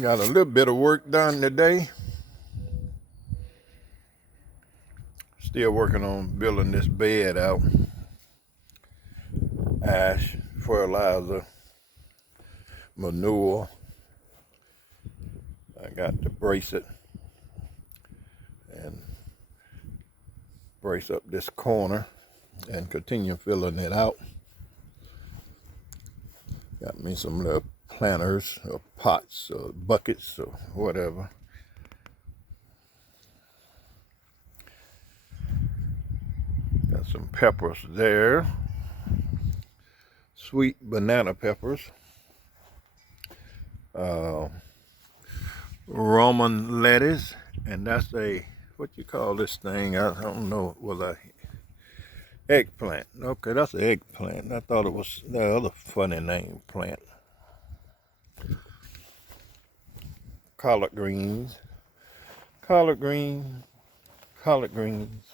Got a little bit of work done today. Still working on building this bed out. Ash, fertilizer, manure. I got to brace it and brace up this corner and continue filling it out. Got me some little planters or pots or buckets or whatever. Got some peppers there. Sweet banana peppers. Roman lettuce, and that's what you call this thing? I don't know. Was a eggplant? Okay, that's an eggplant. I thought it was the other funny name plant. Collard greens, collard greens, collard greens.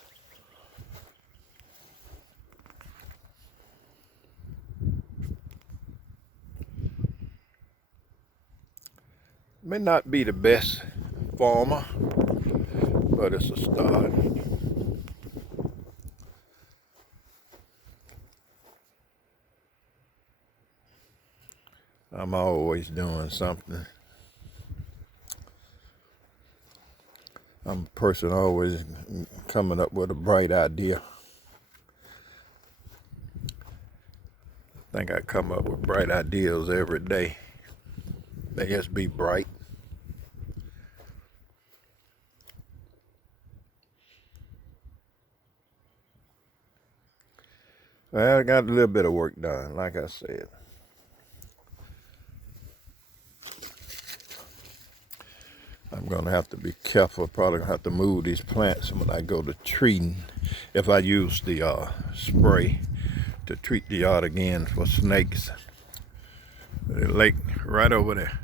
May not be the best farmer, but it's a start. I'm always doing something. I'm a person always coming up with a bright idea. I think I come up with bright ideas every day. They just be bright. Well, I got a little bit of work done, like I said. I'm gonna have to be careful. Probably gonna have to move these plants when I go to treating. If I use the spray to treat the yard again for snakes. The lake right over there.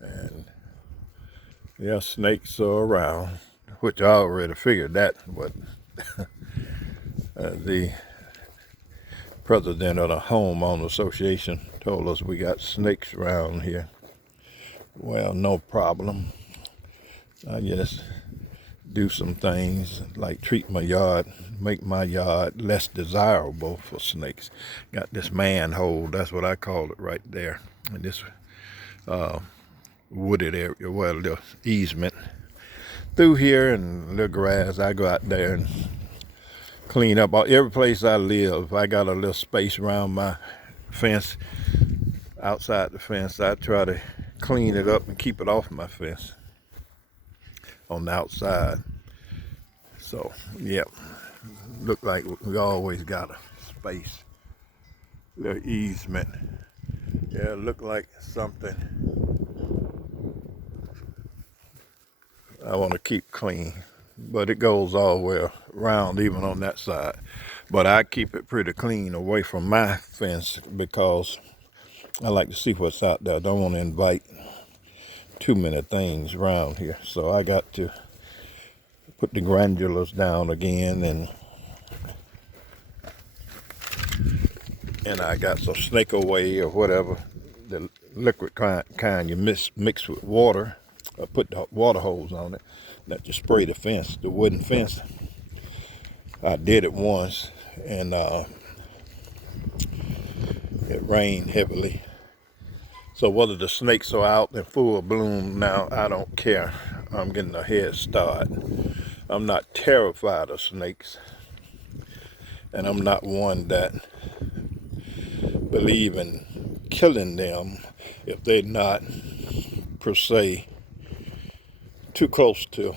And yeah, snakes are around, which I already figured that, but the president of the homeowner association told us we got snakes around here. Well, no problem. I just do some things like treat my yard, make my yard less desirable for snakes. Got this manhole, that's what I call it right there. And this wooded area, well, the easement through here and the grass. I go out there and clean up every place I live. I got a little space around my fence, outside the fence. I try to clean it up and keep it off my fence on the outside. So, yep, look like we always got a space, little easement. Yeah, look like something I want to keep clean, but it goes all the way around, even on that side. But I keep it pretty clean away from my fence because I like to see what's out there. I don't want to invite too many things around here. So I got to put the granulars down again, and I got some snake away or whatever, the liquid kind you mix with water. I put the water hose on it, that you spray the fence, the wooden fence. I did it once, and it rained heavily. So whether the snakes are out in full bloom now, I don't care. I'm getting a head start. I'm not terrified of snakes, and I'm not one that believe in killing them if they're not per se too close to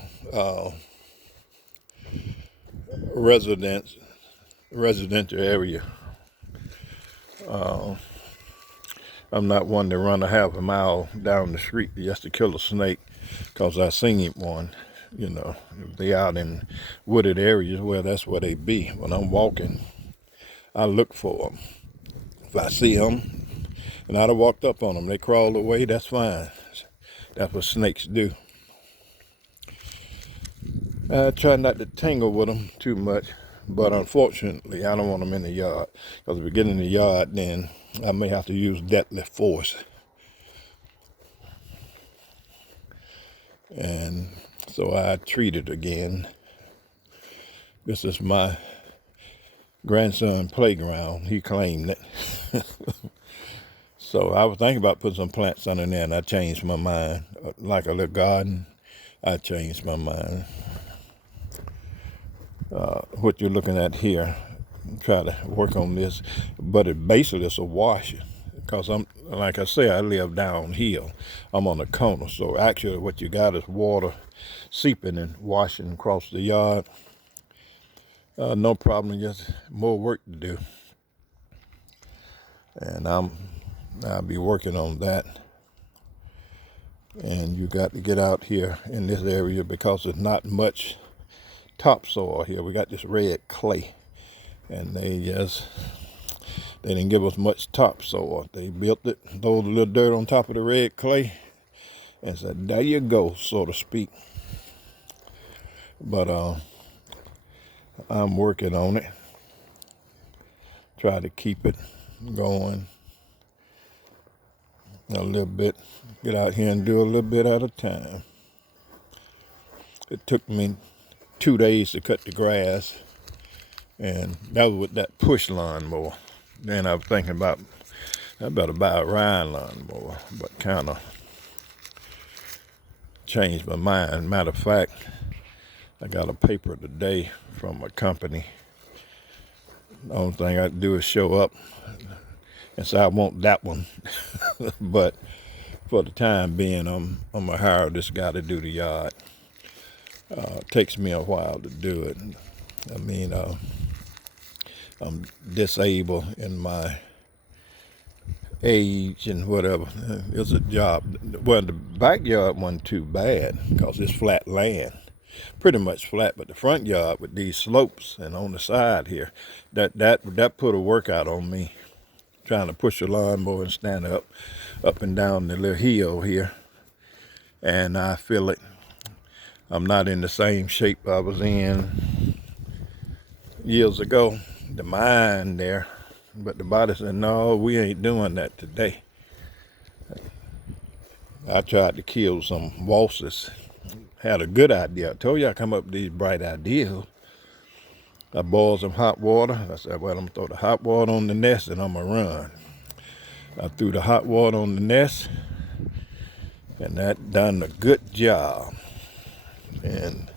residential area. I'm not one to run a half a mile down the street just to kill a snake, because I seen one. You know, if they out in wooded areas, well, that's where they be. When I'm walking, I look for them. If I see them, and I'd have walked up on them, they crawled away, that's fine. That's what snakes do. I try not to tangle with them too much, but unfortunately, I don't want them in the yard. Because if we get in the yard, then I may have to use deadly force. And so I treated again. This is my grandson playground. He claimed it. So I was thinking about putting some plants under there, and I changed my mind. Like a little garden, I changed my mind. What you're looking at here, try to work on this, but it basically is a wash. Because I'm, like I say, I live downhill. I'm on the corner, so actually what you got is water seeping and washing across the yard. No problem, just more work to do. And I'll be working on that. And you got to get out here in this area because there's not much topsoil here. We got this red clay, and they didn't give us much topsoil. They built it, throw a little dirt on top of the red clay, and said, there you go, so to speak. But I'm working on it. Try to keep it going a little bit. Get out here and do a little bit at a time. It took me 2 days to cut the grass, and that was with that push lawnmower. Then I was thinking about I better buy a ride lawnmower, but kind of changed my mind. Matter of fact, I got a paper today from a company. The only thing I do is show up and say I want that one. But for the time being, I'm gonna hire this guy to do the yard. It takes me a while to do it. I mean, I'm disabled in my age and whatever. It's a job. Well, the backyard wasn't too bad because it's flat land, pretty much flat. But the front yard with these slopes and on the side here, that put a workout on me. Trying to push a lawnmower and stand up and down the little hill here, and I feel it. I'm not in the same shape I was in years ago. The mind there, but the body said, no, we ain't doing that today. I tried to kill some wasps. Had a good idea. I told you I come up with these bright ideas. I boiled some hot water. I said, well, I'm gonna throw the hot water on the nest and I'm gonna run. I threw the hot water on the nest, and that done a good job. And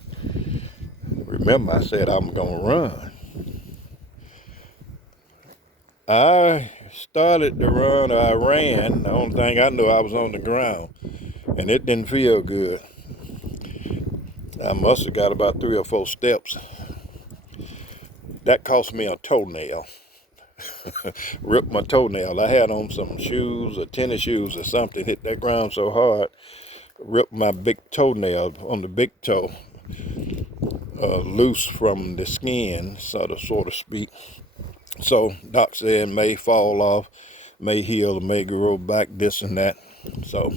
remember, I said I'm gonna run. I started to run, or I ran. The only thing I knew, I was on the ground, and it didn't feel good. I must have got about 3 or 4 steps. That cost me a toenail. Ripped my toenail. I had on some shoes or tennis shoes or something, hit that ground so hard, ripped my big toenail on the big toe loose from the skin, so to speak. So doc said may fall off, may heal, may grow back, this and that. So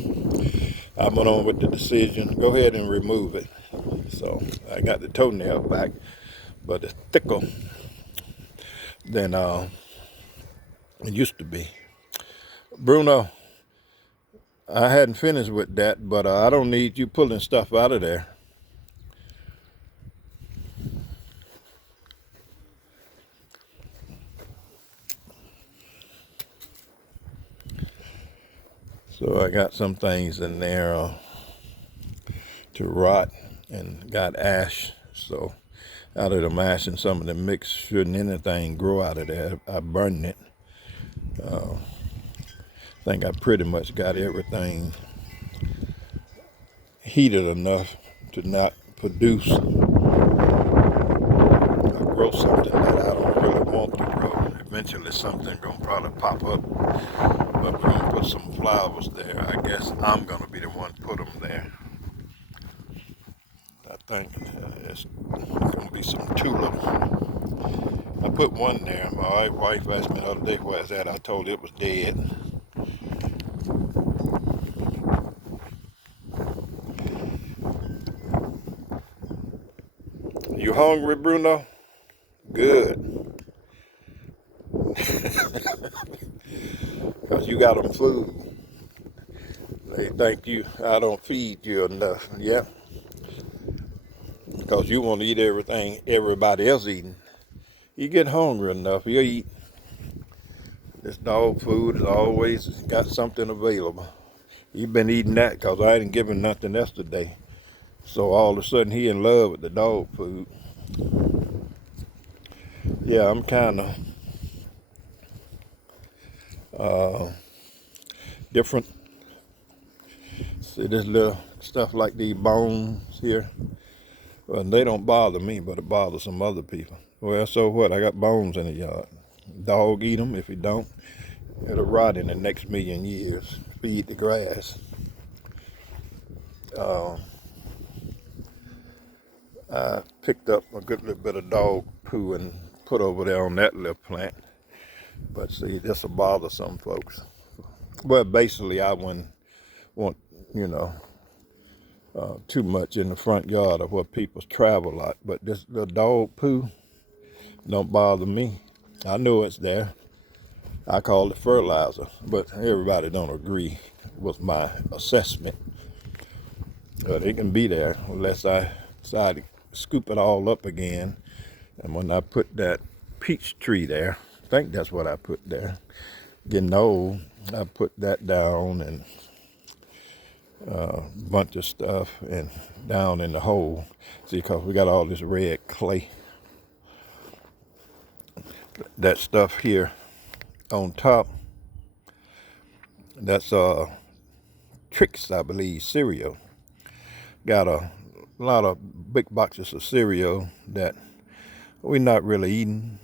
I went on with the decision, go ahead and remove it. So I got the toenail back, but it's thicker than it used to be. Bruno, I hadn't finished with that, but I don't need you pulling stuff out of there. So I got some things in there to rot and got ash. So out of the ash and some of the mix, shouldn't anything grow out of there. I burned it. I think I pretty much got everything heated enough to not produce or grow something that I don't really want to grow. Eventually something gonna probably pop up, but we're gonna put some flowers there. I guess I'm gonna be the one to put them there. I think it's gonna be some tulips. I put one there. My wife asked me the other day where it's at. I told her it was dead. You hungry, Bruno? Good. Because you got them food. They think I don't feed you enough. Yeah, because you want to eat everything everybody else eating. You get hungry enough, you eat. This dog food has always got something available. He been eating that because I didn't give him nothing else today. So all of a sudden he in love with the dog food. Yeah, I'm kind of different. See this little stuff like these bones here. Well, they don't bother me, but it bothers some other people. Well, so what? I got bones in the yard. Dog eat them. If he don't, it'll rot in the next million years. Feed the grass. I picked up a good little bit of dog poo and put over there on that little plant. But see, this will bother some folks. Well, basically, I wouldn't want, you know, too much in the front yard of where people travel a lot. But this the dog poo don't bother me. I know it's there. I call it fertilizer, but everybody don't agree with my assessment. But it can be there unless I decide to scoop it all up again. And when I put that peach tree there, I think that's what I put there. Getting old, I put that down and a bunch of stuff and down in the hole. See, because we got all this red clay. That stuff here on top, that's Trix, I believe, cereal. Got a lot of big boxes of cereal that we're not really eating.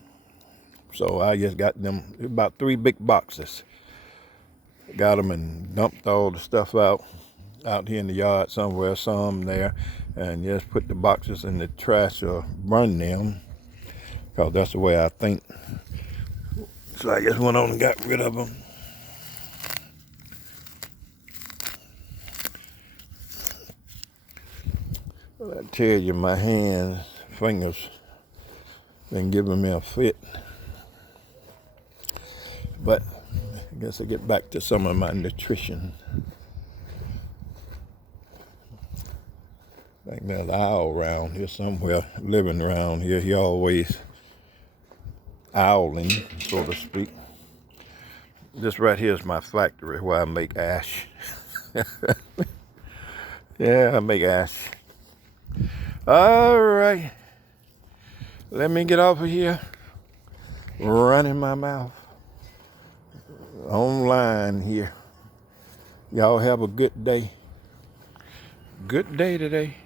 So I just got them, about 3 big boxes. Got them and dumped all the stuff out here in the yard somewhere, some there, and just put the boxes in the trash or burn them, because that's the way I think. So I just went on and got rid of them. I tell you, my hands, fingers, been giving me a fit. But I guess I get back to some of my nutrition. I think there's an owl around here somewhere, living around here. He always owling, so to speak. This right here is my factory where I make ash. Yeah, I make ash. All right. Let me get off of here. Running my mouth. Online here. Y'all have a good day. Good day today.